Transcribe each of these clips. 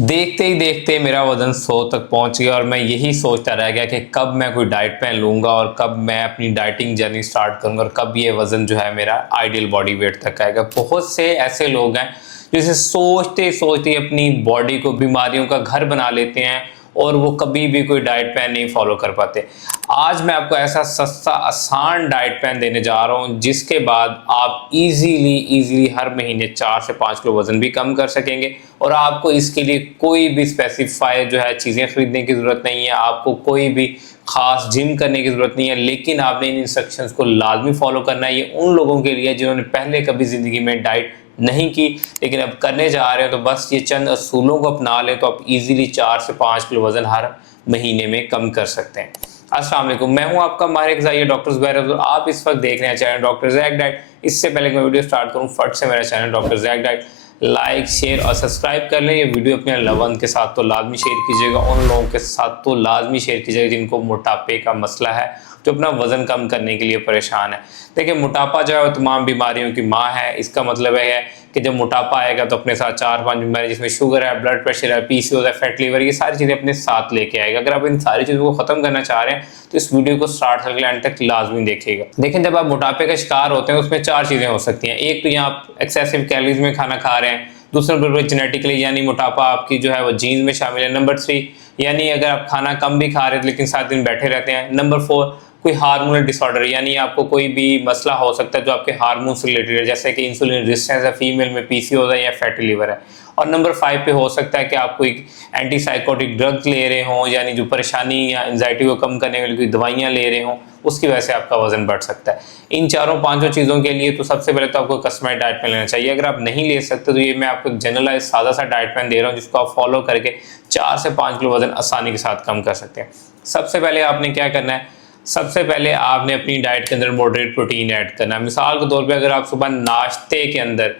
देखते ही देखते मेरा वज़न 100 तक पहुँच गया और मैं यही सोचता रह गया कि कब मैं कोई डाइट प्लान लूँगा और कब मैं अपनी डाइटिंग जर्नी स्टार्ट करूँगा और कब ये वज़न जो है मेरा आइडियल बॉडी वेट तक आएगा। बहुत से ऐसे लोग हैं जिसे सोचते-सोचते अपनी बॉडी को बीमारियों का घर बना लेते हैं और वो कभी भी कोई डाइट प्लान नहीं फ़ॉलो कर पाते। आज मैं आपको ऐसा सस्ता आसान डाइट प्लान देने जा रहा हूँ जिसके बाद आप ईज़िली हर महीने 4 से 5 किलो वज़न भी कम कर सकेंगे और आपको इसके लिए कोई भी स्पेसिफाई जो है चीज़ें खरीदने की ज़रूरत नहीं है, आपको कोई भी ख़ास जिम करने की ज़रूरत नहीं है, लेकिन आपने इन इंस्ट्रक्शंस को लाज़मी फ़ॉलो करना है। ये उन लोगों के लिए है जिन्होंने पहले कभी ज़िंदगी में डाइट नहीं की, लेकिन अब करने जा रहे हो, तो बस ये चंद असूलों को अपना लें तो आप ईज़िली 4 से 5 किलो वज़न हर महीने में कम कर सकते हैं। अस्सलाम वालेकुम, मैं हूं आपका माहिर ग़िज़ाई डॉक्टर ज़ुबैर और आप इस वक्त देख रहे हैं चैनल डॉक्टर ज़ैक डाइट। इससे पहले कि मैं वीडियो स्टार्ट करूं, फट से मेरा channel doctor Zack diet like, share और सब्सक्राइब कर लें। ये वीडियो अपने लवन के साथ तो लाजमी शेयर कीजिएगा, उन लोगों के साथ तो लाजमी शेयर कीजिएगा जिनको मोटापे का मसला है, जो अपना वज़न कम करने के लिए परेशान है। देखिए, मोटापा जो है वो तमाम बीमारियों की माँ है। इसका मतलब है कि जब मोटापा आएगा तो अपने साथ 4-5 बीमारी जिसमें शुगर है, ब्लड प्रेशर है, पीसीओएस है, फैट लीवर, ये सारी चीज़ें अपने साथ लेके आएगा। अगर आप इन सारी चीज़ों को ख़त्म करना चाह रहे हैं तो इस वीडियो को स्टार्ट से एंड तक लाजमी देखिएगा। देखिए, जब आप मोटापे का शिकार होते हैं उसमें 4 चीज़ें हो सकती हैं। एक तो यहाँ आप एक्सेसिव कैलोरीज में खाना खा रहे हैं, दूसरा नंबर पर जेनेटिकली यानी मोटापा आपकी जो है वो जीन में शामिल है। नंबर 3 यानी अगर आप खाना कम भी खा रहे हैं लेकिन 7 दिन बैठे रहते हैं। नंबर 4 कोई हार्मोनल डिसऑर्डर यानी आपको कोई भी मसला हो सकता है जो आपके हार्मोन से रिलेटेड है, जैसे कि इंसुलिन रेजिस्टेंस है, फीमेल में पीसीओएस है या फैटी लिवर है। और नंबर 5 पे हो सकता है कि आप कोई एंटीसाइकोटिक ड्रग्स ले रहे हों, यानी जो परेशानी या एंजाइटी को कम करने वाली कोई दवाइयाँ ले रहे हों, उसकी वजह से आपका वजन बढ़ सकता है। इन चारों पांचों चीज़ों के लिए तो सबसे पहले तो आपको कस्टमाइज्ड डाइट प्लान लेना चाहिए। अगर आप नहीं ले सकते तो ये मैं आपको जनरलाइज सादा सा डाइट प्लान दे रहा हूँ जिसको आप फॉलो करके 4 से 5 किलो वजन आसानी के साथ कम कर सकते हैं। सबसे पहले आपने क्या करना है, सबसे पहले आपने अपनी डाइट के अंदर मॉडरेट प्रोटीन ऐड करना है। मिसाल के तौर पे अगर आप सुबह नाश्ते के अंदर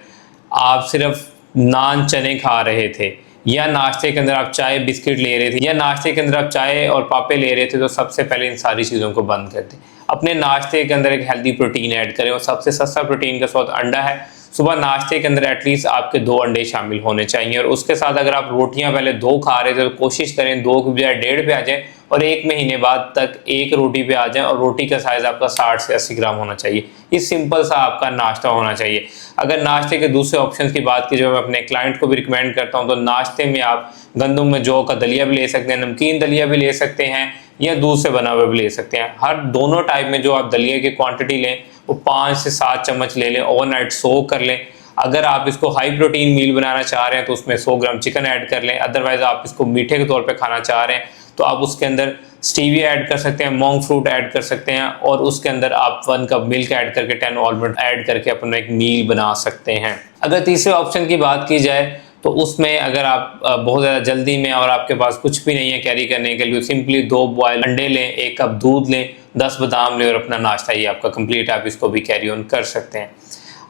आप सिर्फ नान चने खा रहे थे, या नाश्ते के अंदर आप चाय बिस्किट ले रहे थे, या नाश्ते के अंदर आप चाय और पापे ले रहे थे, तो सबसे पहले इन सारी चीज़ों को बंद कर दें। अपने नाश्ते के अंदर एक हेल्दी प्रोटीन ऐड करें और सबसे सस्ता प्रोटीन का स्रोत अंडा है। सुबह नाश्ते के अंदर एटलीस्ट आपके 2 अंडे शामिल होने चाहिए और उसके साथ अगर आप रोटियां पहले 2 खा रहे थे तो कोशिश करें 2 की बजाय 1.5 पे आ जाए और 1 महीने बाद तक 1 रोटी पे आ जाए और रोटी का साइज आपका 60 से 80 ग्राम होना चाहिए। ये सिंपल सा आपका नाश्ता होना चाहिए। अगर नाश्ते के दूसरे ऑप्शन की बात की जो मैं अपने क्लाइंट को भी रिकमेंड करता हूँ, तो नाश्ते में आप गंदम में जौ का दलिया भी ले सकते हैं, नमकीन दलिया भी ले सकते हैं या दूध से बना हुआ भी ले सकते हैं। हर दोनों टाइप में जो आप दलिया की क्वांटिटी लें वो 5 से 7 चम्मच ले लें, ओवरनाइट सोक कर लें। अगर आप इसको हाई प्रोटीन मील बनाना चाह रहे हैं तो उसमें 100 ग्राम चिकन ऐड कर लें। अदरवाइज आप इसको मीठे के तौर पे खाना चाह रहे हैं तो आप उसके अंदर स्टीविया ऐड कर सकते हैं, मोंग फ्रूट ऐड कर सकते हैं और उसके अंदर आप 1 कप मिल्क ऐड करके 10 आलमंड ऐड करके अपना एक मील बना सकते हैं। अगर तीसरे ऑप्शन की बात की जाए तो उसमें अगर आप बहुत ज़्यादा जल्दी में और आपके पास कुछ भी नहीं है कैरी करने के लिए, सिंपली 2 बॉयल अंडे लें, 1 कप दूध लें, 10 बादाम लें और अपना नाश्ता ही आपका कंप्लीट, आप इसको भी कैरी ऑन कर सकते हैं।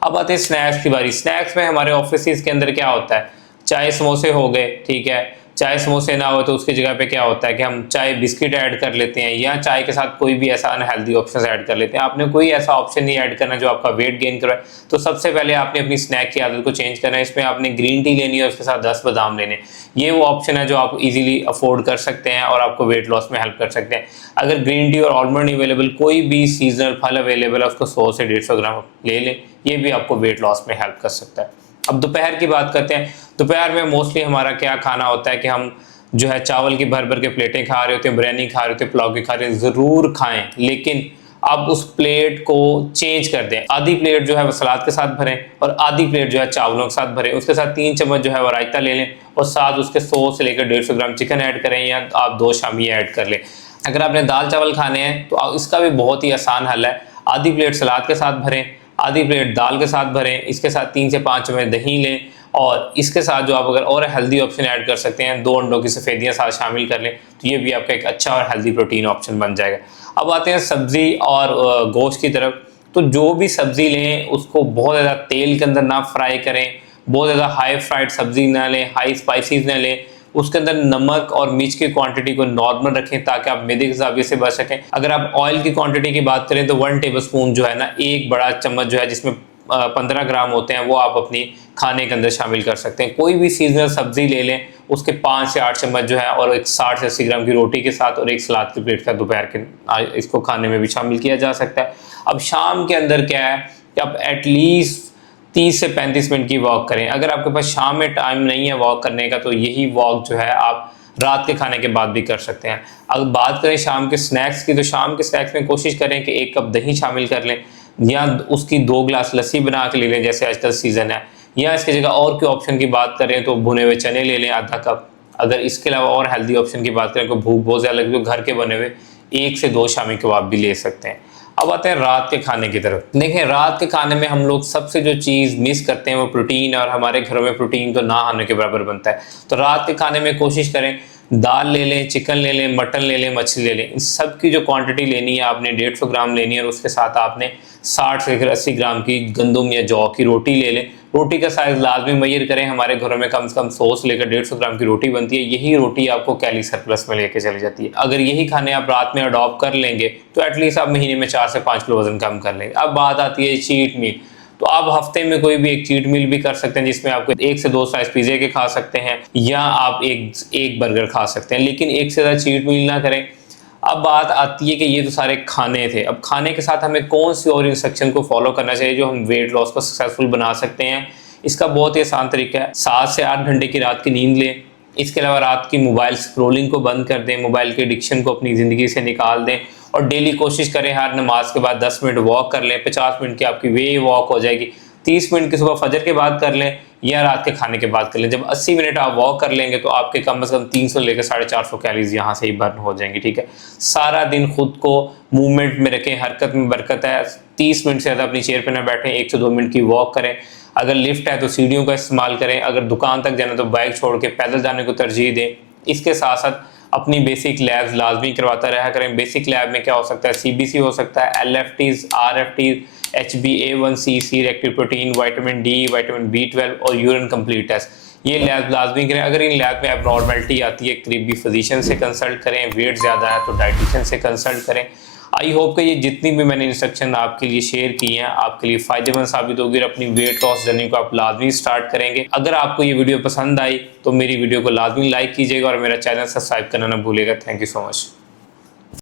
अब आते हैं स्नैक्स की बारी। स्नैक्स में हमारे ऑफिस के अंदर क्या होता है, चाय समोसे हो गए, ठीक है। चाय समोसे ना हो तो उसकी जगह पे क्या होता है कि हम चाय बिस्किट ऐड कर लेते हैं या चाय के साथ कोई भी ऐसा अनहेल्दी ऑप्शन ऐड कर लेते हैं। आपने कोई ऐसा ऑप्शन नहीं ऐड करना जो आपका वेट गेन कराए, तो सबसे पहले आपने अपनी स्नैक की आदत को चेंज करना है। इसमें आपने ग्रीन टी लेनी है और उसके साथ 10 बादाम लेने। ये वो ऑप्शन है जो आप इजीली अफोर्ड कर सकते हैं और आपको वेट लॉस में हेल्प कर सकते हैं। अगर ग्रीन टी और आलमंड अवेलेबल, कोई भी सीजनल फल अवेलेबल है, उसको 100 से 150 ग्राम ले लें, ये भी आपको वेट लॉस में हेल्प कर सकता है। अब दोपहर की बात करते हैं। दोपहर में मोस्टली हमारा क्या खाना होता है कि हम जो है चावल की भर भर के प्लेटें खा रहे होते हैं, बिरयानी खा रहे होते हैं, पुलाव की खा रहे हैं। ज़रूर खाएं, लेकिन आप उस प्लेट को चेंज कर दें। आधी प्लेट जो है वो सलाद के साथ भरें और आधी प्लेट जो है चावलों के साथ भरें। उसके साथ 3 चम्मच जो है वो रायता ले लें और साथ उसके 100 से लेकर 150 ग्राम चिकन ऐड करें या आप 2 शामी ऐड कर लें। अगर आपने दाल चावल खाने हैं तो इसका भी बहुत ही आसान हल है। आधी प्लेट सलाद के साथ भरें, आधी प्लेट दाल के साथ भरें, इसके साथ 3 से 5 चम्मच दही लें और इसके साथ जो आप अगर और हेल्दी ऑप्शन ऐड कर सकते हैं, 2 अंडों की सफ़ेदियाँ साथ शामिल कर लें, तो ये भी आपका एक अच्छा और हेल्दी प्रोटीन ऑप्शन बन जाएगा। अब आते हैं सब्ज़ी और गोश्त की तरफ। तो जो भी सब्ज़ी लें उसको बहुत ज़्यादा तेल के अंदर ना फ्राई करें, बहुत ज़्यादा हाई फ्राइड सब्ज़ी ना लें, हाई स्पाइसीज ना लें। उसके अंदर नमक और मिर्च की क्वांटिटी को नॉर्मल रखें ताकि आप मैदे के ज़ाविये से बच सकें। अगर आप ऑयल की क्वांटिटी की बात करें तो 1 टेबल स्पून जो है ना, 1 बड़ा चम्मच जो है जिसमें 15 ग्राम होते हैं वो आप अपनी खाने के अंदर शामिल कर सकते हैं। कोई भी सीजनल सब्जी ले लें, उसके 5 से 8 चम्मच जो है और एक 60 से 80 ग्राम की रोटी के साथ और एक सलाद की प्लेट का दोपहर के इसको खाने में भी शामिल किया जा सकता है। अब शाम के अंदर क्या है कि आप एटलीस्ट 30 से 35 मिनट की वॉक करें। अगर आपके पास शाम में टाइम नहीं है वॉक करने का तो यही वॉक जो है आप रात के खाने के बाद भी कर सकते हैं। अगर बात करें शाम के स्नैक्स की, तो शाम के स्नैक्स में कोशिश करें कि 1 कप दही शामिल कर लें या उसकी 2 गिलास लस्सी बना के ले लें जैसे आजकल सीज़न है, या इसकी जगह और कोई ऑप्शन की बात करें तो भुने हुए चने ले लें आधा कप। अगर इसके अलावा और हेल्दी ऑप्शन की बात करें तो भूख बहुत ज़्यादा लगी तो घर के बने हुए 1 से 2 शामी कबाब भी ले सकते हैं। अब आते हैं रात के खाने की तरफ। देखें, रात के खाने में हम लोग सबसे जो चीज़ मिस करते हैं वो प्रोटीन, और हमारे घरों में प्रोटीन तो ना होने के बराबर बनता है। तो रात के खाने में कोशिश करें दाल ले लें, चिकन ले लें, मटन ले लें, मछली ले लें। इन सब की जो क्वांटिटी लेनी है आपने 150 ग्राम लेनी है और उसके साथ आपने 60 से 80 ग्राम की गंदम या जौ की रोटी ले लें। रोटी का साइज़ लाजमी मेजर करें। हमारे घरों में कम से कम 100 से लेकर 150 ग्राम की रोटी बनती है। यही रोटी आपको कैलोरी सरप्लस में लेके चली जाती है। अगर यही खाने आप रात में अडॉप्ट कर लेंगे तो एटलीस्ट आप महीने में 4 से 5 किलो वजन कम कर लेंगे। अब बात आती है चीट मील। तो आप हफ्ते में कोई भी एक चीट मील भी कर सकते हैं जिसमें आपको 1 से 2 स्लाइस पिज़्ज़े के खा सकते हैं या आप एक बर्गर खा सकते हैं, लेकिन एक से ज़्यादा चीट मील ना करें। अब बात आती है कि ये तो सारे खाने थे। अब खाने के साथ हमें कौन सी और इंस्ट्रक्शन को फॉलो करना चाहिए जो हम वेट लॉस को सक्सेसफुल बना सकते हैं। इसका बहुत ही आसान तरीका है। 7 से 8 घंटे की रात की नींद लें। इसके अलावा रात की मोबाइल स्क्रोलिंग को बंद कर दें, मोबाइल के एडिक्शन को अपनी ज़िंदगी से निकाल दें और डेली कोशिश करें हर नमाज के बाद 10 मिनट वॉक कर लें। 50 मिनट की आपकी वे वॉक हो जाएगी। 30 मिनट की सुबह फजर के बाद कर लें या रात के खाने के बाद कर लें। जब 80 मिनट आप वॉक कर लेंगे तो आपके कम से कम 300 लेकर 450 कैलोरीज यहाँ से ही बर्न हो जाएंगी। ठीक है, सारा दिन खुद को मूवमेंट में रखें, हरकत में बरकत है। 30 मिनट से ज़्यादा अपनी चेयर पर ना बैठें, 1 से 2 मिनट की वॉक करें। अगर लिफ्ट है तो सीढ़ियों का इस्तेमाल करें। अगर दुकान तक जाना तो बाइक छोड़ के पैदल जाने को तरजीह दें। इसके साथ साथ अपनी बेसिक लैब्स लाजमी करवाता रहा करें। बेसिक लैब में क्या हो सकता है, CBC हो सकता है, LFTs, RFTs, HbA1c, C-reactive protein, vitamin D, vitamin B12 और यूरिन कंप्लीट टेस्ट। ये लैब लाजमी करें। अगर इन लैब में एबनॉर्मलिटी आती है करीबी फिजिशियन से कंसल्ट करें। वेट ज़्यादा है तो डाइटिशियन से कंसल्ट करें। आई होप कि ये जितनी भी मैंने इंस्ट्रक्शन आपके लिए शेयर की हैं आपके लिए फ़ायदेमंद साबित होगी और अपनी वेट लॉस जर्नी को आप लाजमी स्टार्ट करेंगे। अगर आपको ये वीडियो पसंद आई तो मेरी वीडियो को लाजमी लाइक कीजिएगा और मेरा चैनल सब्सक्राइब करना ना भूलिएगा। Thank you so much.